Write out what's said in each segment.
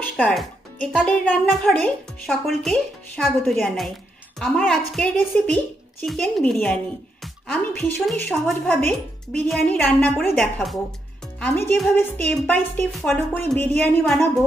নমস্কার, একালের রান্নাঘরে সকলকে স্বাগত জানাই। আমার আজকের রেসিপি চিকেন বিরিয়ানি। আমি ভীষণই সহজভাবে বিরিয়ানি রান্না করে দেখাবো। আমি যেভাবে স্টেপ বাই স্টেপ ফলো করে বিরিয়ানি বানাবো,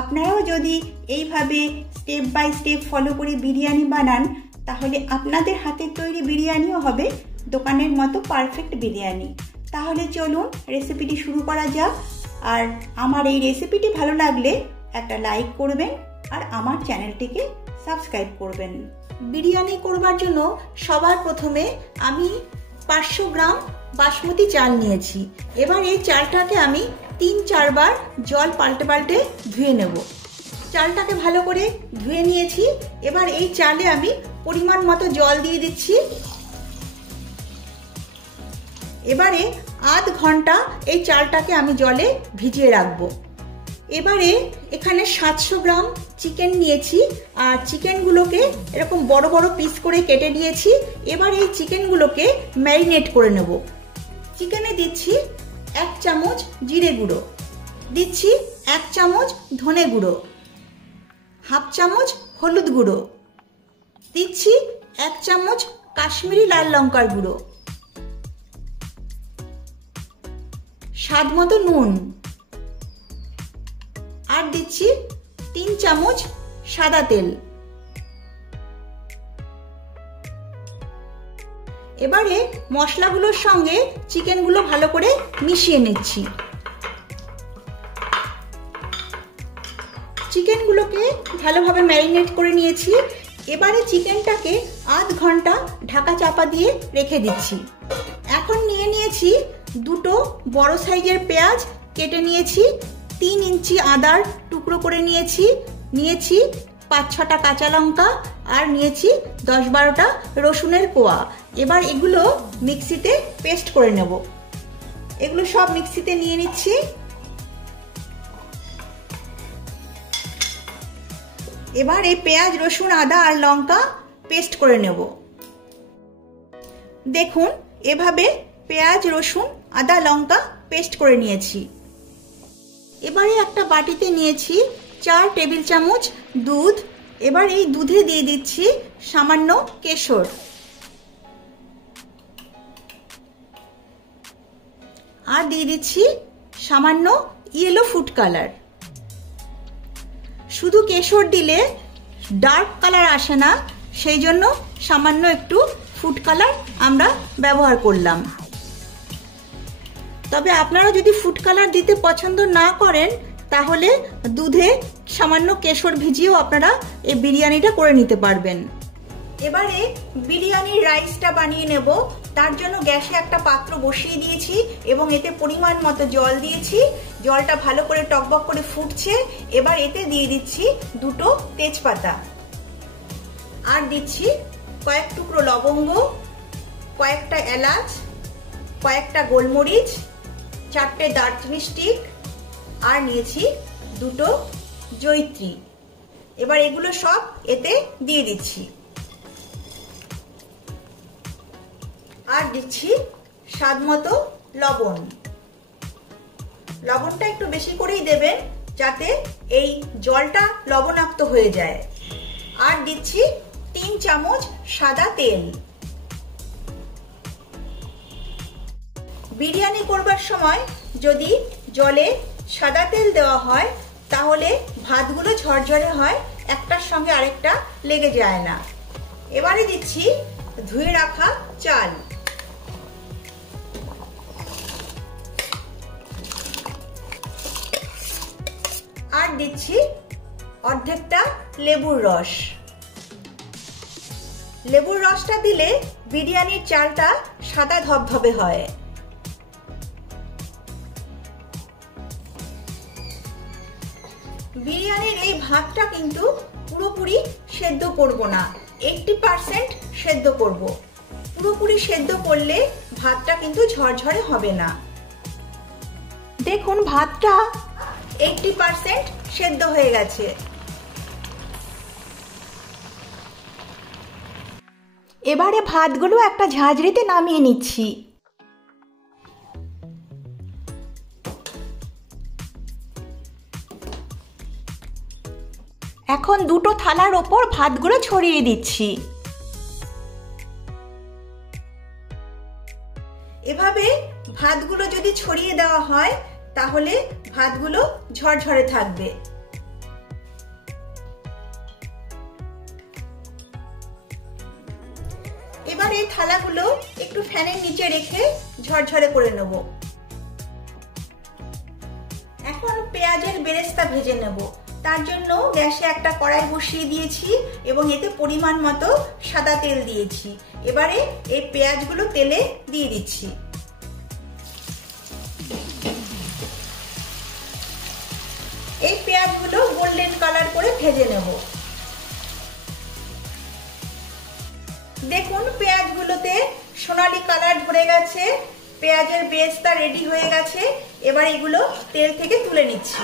আপনারাও যদি এইভাবে স্টেপ বাই স্টেপ ফলো করে বিরিয়ানি বানান, তাহলে আপনাদের হাতের তৈরি বিরিয়ানিও হবে দোকানের মতো পারফেক্ট বিরিয়ানি। তাহলে চলুন রেসিপিটি শুরু করা যাক। আর আমার এই রেসিপিটি ভালো লাগলে একটা লাইক করবেন আর আমার চ্যানেলটিকে সাবস্ক্রাইব করবেন। বিরিয়ানি করবার জন্য সবার প্রথমে আমি 500 গ্রাম বাসমতি চাল নিয়েছি। এবার এই চালটাকে আমি 3-4 বার জল পাল্টে পাল্টে ধুয়ে নেব। চালটাকে ভালো করে ধুয়ে নিয়েছি। এবার এই চালে আমি পরিমাণ মতো জল দিয়ে দিচ্ছি। এবারে আধ ঘন্টা এই চালটাকে আমি জলে ভিজিয়ে রাখবো। এবারে এখানে 700 গ্রাম চিকেন নিয়েছি আর চিকেনগুলোকে এরকম বড় বড় পিস করে কেটে নিয়েছি। এবার এই চিকেনগুলোকে ম্যারিনেট করে নেব। চিকেনে দিচ্ছি 1 চামচ জিরে গুঁড়ো, দিচ্ছি 1 চামচ ধনে গুঁড়ো, হাফ চামচ হলুদ গুঁড়ো, দিচ্ছি 1 চামচ কাশ্মীরি লাল লঙ্কার গুঁড়ো, স্বাদ মতো নুন, আর দিচ্ছি 3 চামচ সাদা তেল। এবারে মশলাগুলোর সঙ্গে চিকেনগুলো ভালো করে মিশিয়ে নিচ্ছি। চিকেনগুলোকে ভালোভাবে ম্যারিনেট করে নিয়েছি। এবারে চিকেনটাকে আধ ঘন্টা ঢাকা চাপা দিয়ে রেখে দিচ্ছি। এখন নিয়েছি 2 বড় সাইজের পেঁয়াজ কেটে নিয়েছি, 3 ইঞ্চি আদার টুকরো করে নিয়েছি, 5-6টা কাঁচা লঙ্কা আর নিয়েছি 10-12টা রসুনের কোয়া। এবার এগুলো মিক্সিতে পেস্ট করে নেব। এগুলো সব মিক্সিতে নিয়ে নিচ্ছি। এবার এই পেঁয়াজ, রসুন, আদা আর লঙ্কা পেস্ট করে নেব। দেখুন এভাবে পেঁয়াজ, রসুন, আদা, লঙ্কা পেস্ট করে নিয়েছি। এবারে একটা বাটিতে নিয়েছি 4 টেবিল চামচ দুধ। এবার এই দুধে দিয়ে দিচ্ছি সামান্য কেশর, আর দিয়ে দিচ্ছি সামান্য ইয়েলো ফুড কালার। শুধু কেশর দিলে ডার্ক কালার আসে না, সেই জন্য সামান্য একটু ফুড কালার আমরা ব্যবহার করলাম। তবে আপনারা যদি ফুড কালার দিতে পছন্দ না করেন, তাহলে দুধে সামান্য কেশর ভিজিয়েও আপনারা এই বিরিয়ানিটা করে নিতে পারবেন। এবারে বিরিয়ানির রাইসটা বানিয়ে নেব। তার জন্য গ্যাসে একটা পাত্র বসিয়ে দিয়েছি এবং এতে পরিমাণ মতো জল দিয়েছি। জলটা ভালো করে টকবক করে ফুটছে। এবার এতে দিয়ে দিচ্ছি 2টো তেজপাতা, আর দিচ্ছি কয়েক টুকরো লবঙ্গ, কয়েকটা এলাচ, কয়েকটা গোলমরিচ, 4টে দারচিনি স্টিক, আর নিয়েছি 2টো জয়িত্রী। এবার এগুলো সব এতে দিয়ে দিচ্ছি, আর দিচ্ছি স্বাদ মতো লবণ। লবণটা একটু বেশি করেই দেবেন যাতে এই জলটা লবণাক্ত হয়ে যায়। আর দিচ্ছি 3 চামচ সাদা তেল। বিরিয়ানি করবার সময় যদি জলে সাদা তেল দেওয়া হয়, তাহলে ভাতগুলো ঝরঝরে হয়, একটার সঙ্গে আরেকটা লেগে যায় না। এবারে দিচ্ছি ধুয়ে রাখা চাল, আর দিচ্ছি অর্ধেকটা লেবুর রস। লেবুর রসটা দিলে বিরিয়ানির চালটা সাদা ধবধবে হয়। বিরিয়ানির এই ভাতটা কিন্তু পুরোপুরি সেদ্ধ করব না, 80% সেদ্ধ করব। পুরোপুরি সেদ্ধ করলে ভাতটা কিন্তু ঝরঝরে হবে না। দেখুন ভাতটা 80% সেদ্ধ হয়ে গেছে। এবারে ভাতগুলো একটা ঝাঁঝরিতে নামিয়ে নিচ্ছি। এখন দুটো থালার ওপর ভাতগুলো ছড়িয়ে দিচ্ছি। এভাবে ভাতগুলো যদি ছড়িয়ে দেওয়া হয় তাহলে ভাতগুলো ঝরঝরে থাকবে। এবার এই থালাগুলো একটু ফ্যানের নিচে রেখে ঝরঝরে করে নেব। এখন পেঁয়াজের বেরেস্তা ভেজে নেব। তার জন্য গ্যাসে একটা কড়াই বসিয়ে দিয়েছি এবং এতে পরিমাণ মতো সাদা তেল দিয়েছি। এবারে এই পেঁয়াজগুলো তেলে দিয়ে দিচ্ছি। এই পেঁয়াজগুলো গোল্ডেন কালার করে ভেজে নেব। দেখুন পেঁয়াজগুলোতে সোনালী কালার ধরে গেছে, পেঁয়াজের বেরেস্তা রেডি হয়ে গেছে। এবার এগুলো তেল থেকে তুলে নিচ্ছি।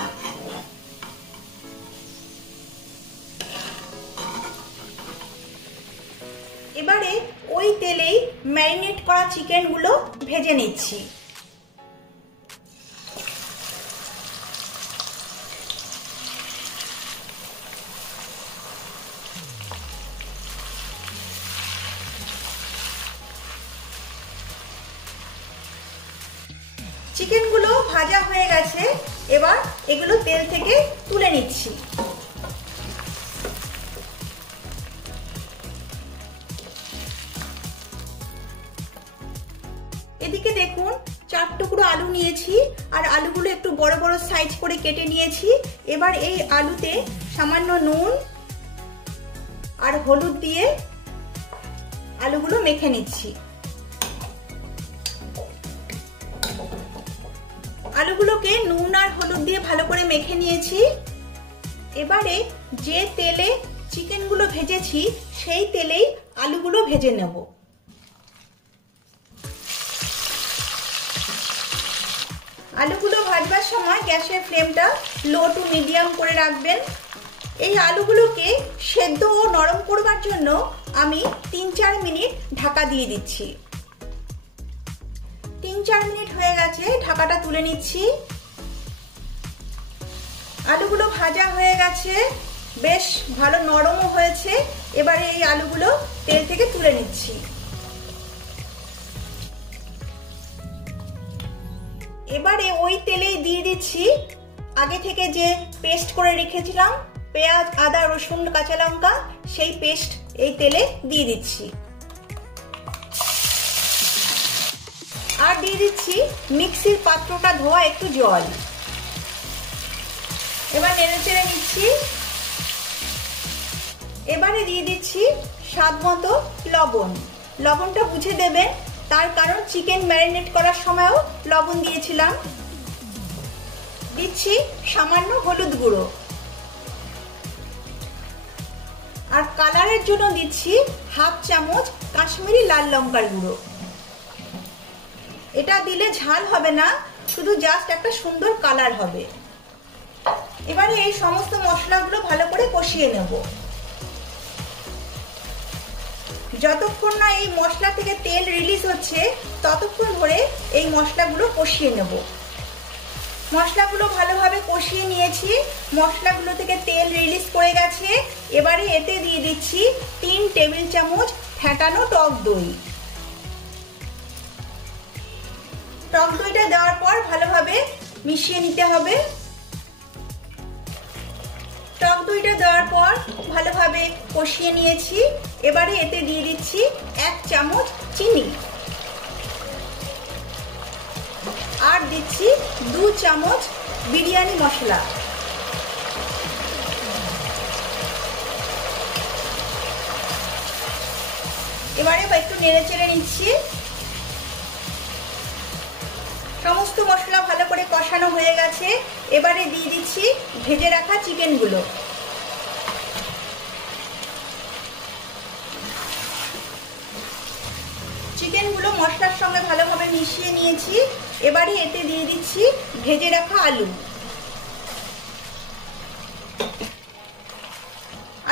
এবারে ওই তেলেই ম্যারিনেট করা চিকেনগুলো ভেজে নিচ্ছি। চিকেনগুলো ভাজা হয়ে গেছে, এবার এগুলো তেল থেকে তুলে নিচ্ছি। এদিকে দেখুন 4 টুকরো আলু নিয়েছি আর আলুগুলো একটু বড় বড় সাইজ করে কেটে নিয়েছি। এবার এই আলুতে সামান্য নুন আর হলুদ দিয়ে আলুগুলো মেখে নিচ্ছি। আলুগুলোকে নুন আর হলুদ দিয়ে ভালো করে মেখে নিয়েছি। এবারে যে তেলে চিকেনগুলো ভেজেছি সেই তেলেই আলুগুলো ভেজে নেব। আলুগুলো ভাজবার সময় গ্যাসের ফ্লেমটা লো টু মিডিয়াম করে রাখবেন। এই আলুগুলোকে সেদ্ধ ও নরম করবার জন্য আমি 3-4 মিনিট ঢাকা দিয়ে দিচ্ছি। 3-4 মিনিট হয়ে গেছে, ঢাকাটা তুলে নিচ্ছি। আলুগুলো ভাজা হয়ে গেছে, বেশ ভালো নরমও হয়েছে। এবারে এই আলুগুলো তেল থেকে তুলে নিচ্ছি। এবারে ওই তেলেই দিয়ে দিচ্ছি আগে থেকে যে পেস্ট করে রেখেছিলাম পেঁয়াজ, আদা, রসুন, কাঁচা লঙ্কা, সেই পেস্ট এই তেলে দিয়ে দিচ্ছি। আর দিয়ে দিচ্ছি মিক্সির পাত্রটা ধোয়া একটু জল। এবার নেড়ে চেড়ে নিচ্ছি। এবারে দিয়ে দিচ্ছি স্বাদ মতো লবণ। লবণটা বুঝে দেবেন, তার কারণ চিকেন ম্যারিনেট করার সময়ও লবণ দিয়েছিলাম। দিচ্ছি সামান্য হলুদ গুঁড়ো আর কালারের জন্য দিচ্ছি 1/2 চামচ কাশ্মীরি লাল লঙ্কার গুঁড়ো। এটা দিলে ঝাল হবে না, শুধু জাস্ট একটা সুন্দর কালার হবে। এবারে এই সমস্ত মশলাগুলো ভালো করে কষিয়ে নেব। যতক্ষণ না এই মশলা থেকে তেল রিলিজ হচ্ছে ততক্ষণ ধরে এই মশলাগুলো কষিয়ে নেব। মশলাগুলো ভালোভাবে কষিয়ে নিয়েছি, মশলাগুলো থেকে তেল রিলিজ করে গেছে। এবারে এতে দিয়ে দিচ্ছি 3 টেবিল চামচ ফেটানো টক দই। টক দইটা দেওয়ার পর ভালোভাবে মিশিয়ে নিতে হবে। টক দইটা দেওয়ার পর ভালোভাবে কষিয়ে নিয়েছি। এবারে এতে দিয়ে দিচ্ছি 1 চামচ চিনি আর দিচ্ছি 2 চামচ বিরিয়ানি মশলা। এবারে একটু নেড়ে চেড়ে নিচ্ছি। সমস্ত মশলা ভালো করে কষানো হয়ে গেছে। এবারে দিয়ে দিচ্ছি ভেজে রাখা চিকেনগুলো। চিকেনগুলো মশলার সঙ্গে ভালোভাবে মিশিয়ে নিয়েছি। এবারে এতে দিয়ে দিচ্ছি ভেজে রাখা আলু।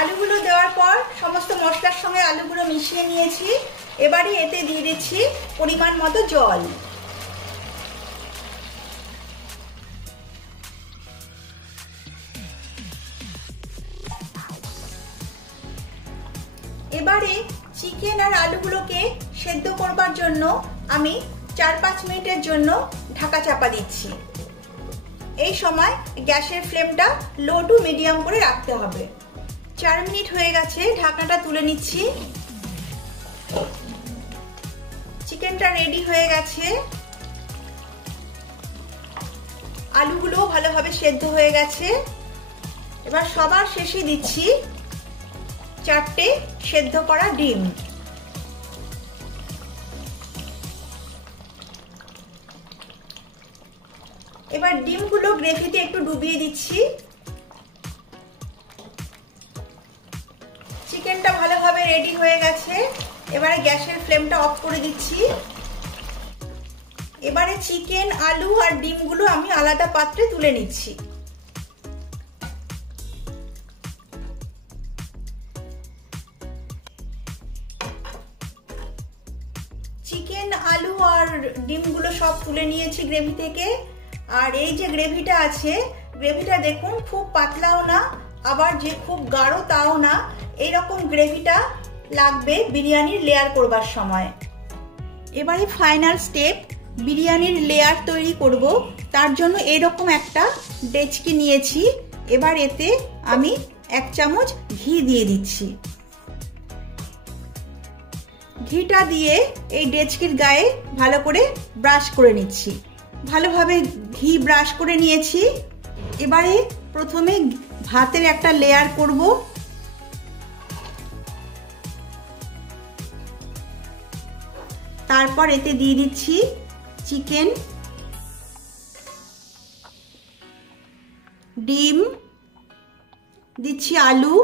আলুগুলো দেওয়ার পর সমস্ত মশলার সঙ্গে আলুগুলো মিশিয়ে নিয়েছি। এবারে এতে দিয়ে দিচ্ছি পরিমাণ মতো জল। এবারে চিকেন আর আলুগুলোকে সেদ্ধ করবার জন্য আমি 4-5 মিনিটের জন্য ঢাকা চাপা দিচ্ছি। এই সময় গ্যাসের ফ্লেমটা লো টু মিডিয়াম করে রাখতে হবে। 4 মিনিট হয়ে গেছে, ঢাকনাটা তুলে নিচ্ছি। চিকেনটা রেডি হয়ে গেছে, আলুগুলো ভালোভাবে সেদ্ধ হয়ে গেছে। এবার সবার শেষে দিচ্ছি 4টে সেদ্ধ করা ডিম। এবার ডিমগুলো গ্রেভিতে একটু ডুবিয়ে দিচ্ছি। চিকেনটা ভালোভাবে রেডি হয়ে গেছে, এবারে গ্যাসের ফ্লেমটা অফ করে দিচ্ছি। এবারে চিকেন, আলু আর ডিমগুলো আমি আলাদা পাত্রে তুলে নিচ্ছি। চিকেন, আলু আর ডিমগুলো সব তুলে নিয়েছি গ্রেভি থেকে। আর এই যে গ্রেভিটা আছে, গ্রেভিটা দেখুন খুব পাতলাও না, আবার যে খুব গাঢ় তাও না, এইরকম গ্রেভিটা লাগবে বিরিয়ানির লেয়ার করবার সময়। এবারে ফাইনাল স্টেপ, বিরিয়ানির লেয়ার তৈরি করব। তার জন্য এরকম একটা ডেচকি নিয়েছি। এবার এতে আমি 1 চামচ ঘি দিয়ে দিচ্ছি। ঘিটা দিয়ে এই ডেচকির গায়ে ভালো করে ব্রাশ করে নিচ্ছি। ভালোভাবে ঘি ব্রাশ করে নিয়েছি। এবারে প্রথমে ভাতের একটা লেয়ার করব। তারপর এতে দিয়ে দিচ্ছি চিকেন, ডিম, দিচ্ছি আলু।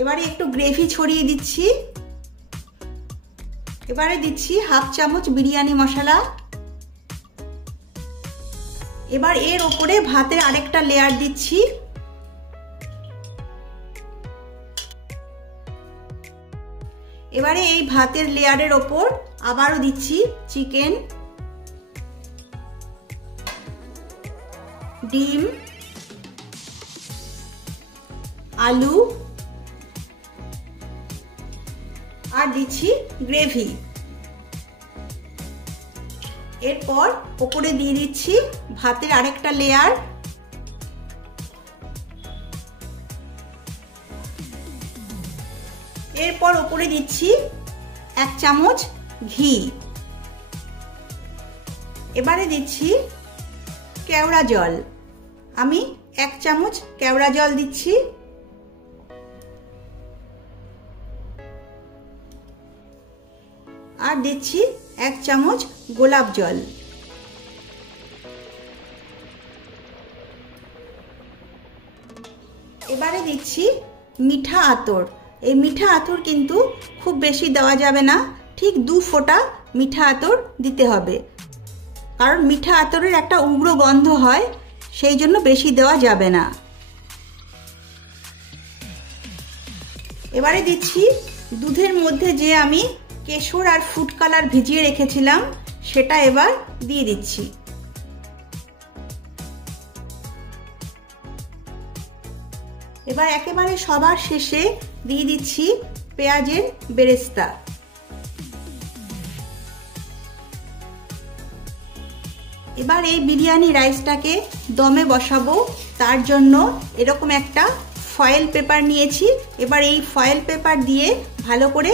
এবারে একটু গ্রেভি ছড়িয়ে দিচ্ছি। এবারে দিচ্ছি 1/2 চামচ বিরিয়ানি মশলা। এবার এর ওপরে ভাতের আরেকটা লেয়ার দিচ্ছি। এবারে এই ভাতের লেয়ারের ওপর আবারও দিচ্ছি চিকেন, ডিম, আলু আর দিচ্ছি গ্রেভি। এরপর ওপরে দিয়ে দিচ্ছি ভাতের আরেকটা লেয়ার। এরপর ওপরে দিচ্ছি 1 চামচ ঘি। এবারে দিচ্ছি কেওড়া জল। আমি 1 চামচ কেওড়া জল দিচ্ছি। আর দিচ্ছি 1 চামচ গোলাপ জল। এবারে দিচ্ছি মিঠা আতর। এই মিঠা আতর কিন্তু খুব বেশি দেওয়া যাবে না, ঠিক 2 ফোঁটা মিঠা আতর দিতে হবে, কারণ মিঠা আতরের একটা উগ্র গন্ধ হয়, সেই জন্য বেশি দেওয়া যাবে না। এবারে দিচ্ছি দুধের মধ্যে যে আমি কেশর আর ফুড কালার ভিজিয়ে রেখেছিলাম, সেটা এবার দিয়ে দিচ্ছি। এবার একেবারে সবার শেষে দিয়ে দিচ্ছি পেঁয়াজের বেরেস্তা। এবার এই বিরিয়ানি রাইসটাকে দমে বসাবো। তার জন্য এরকম একটা ফয়েল পেপার নিয়েছি। এবার এই ফয়েল পেপার দিয়ে ভালো করে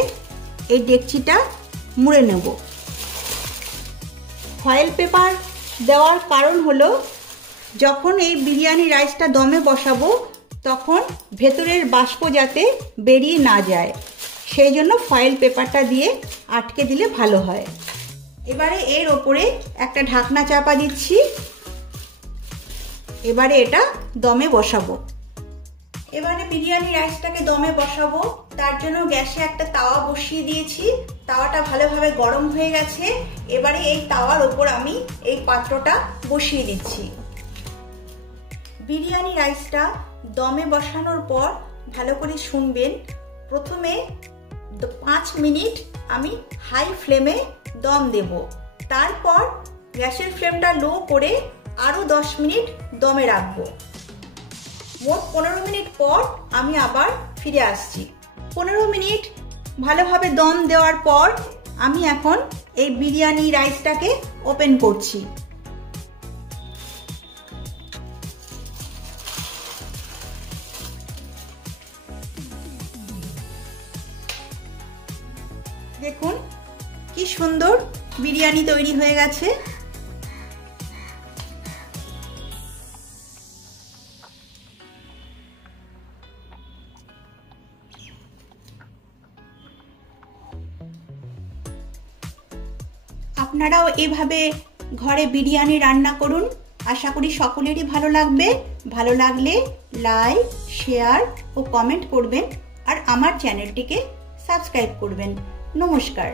এই ডেকচিটা মুড়ে নেব। ফয়েল পেপার দেওয়ার কারণ হলো, যখন এই বিরিয়ানি রাইসটা দমে বসাবো তখন ভেতরের বাষ্প যাতে বেরিয়ে না যায়, সেই জন্য ফয়েল পেপারটা দিয়ে আটকে দিলে ভালো হয়। এবারে এর ওপরে একটা ঢাকনা চাপা দিচ্ছি। এবারে এটা দমে বসাবো। এবারে বিরিয়ানি রাইসটাকে দমে বসাবো। তার জন্য গ্যাসে একটা তাওয়া বসিয়ে দিয়েছি। তাওয়াটা ভালোভাবে গরম হয়ে গেছে। এবারে এই তাওয়ার ওপর আমি এই পাত্রটা বসিয়ে দিচ্ছি। বিরিয়ানি রাইসটা দমে বসানোর পর ভালো করে শুনবেন। প্রথমে 5 মিনিট আমি হাই ফ্লেমে দম দেব। তারপর গ্যাসের ফ্লেমটা লো করে আরও 10 মিনিট দমে রাখবো। মোট 15 মিনিট পর আমি আবার ফিরে আসছি। 15 মিনিট ভালোভাবে দম দেওয়ার পর আমি এখন এই বিরিয়ানি রাইসটাকে ওপেন করছি। দেখুন কি সুন্দর বিরিয়ানি তৈরি হয়ে গেছে। আপনারাও এভাবে ঘরে বিরিয়ানি রান্না করুন, আশা করি সকলেরই ভালো লাগবে। ভালো লাগলে লাইক, শেয়ার ও কমেন্ট করবেন আর আমার চ্যানেলটিকে সাবস্ক্রাইব করবেন। নমস্কার।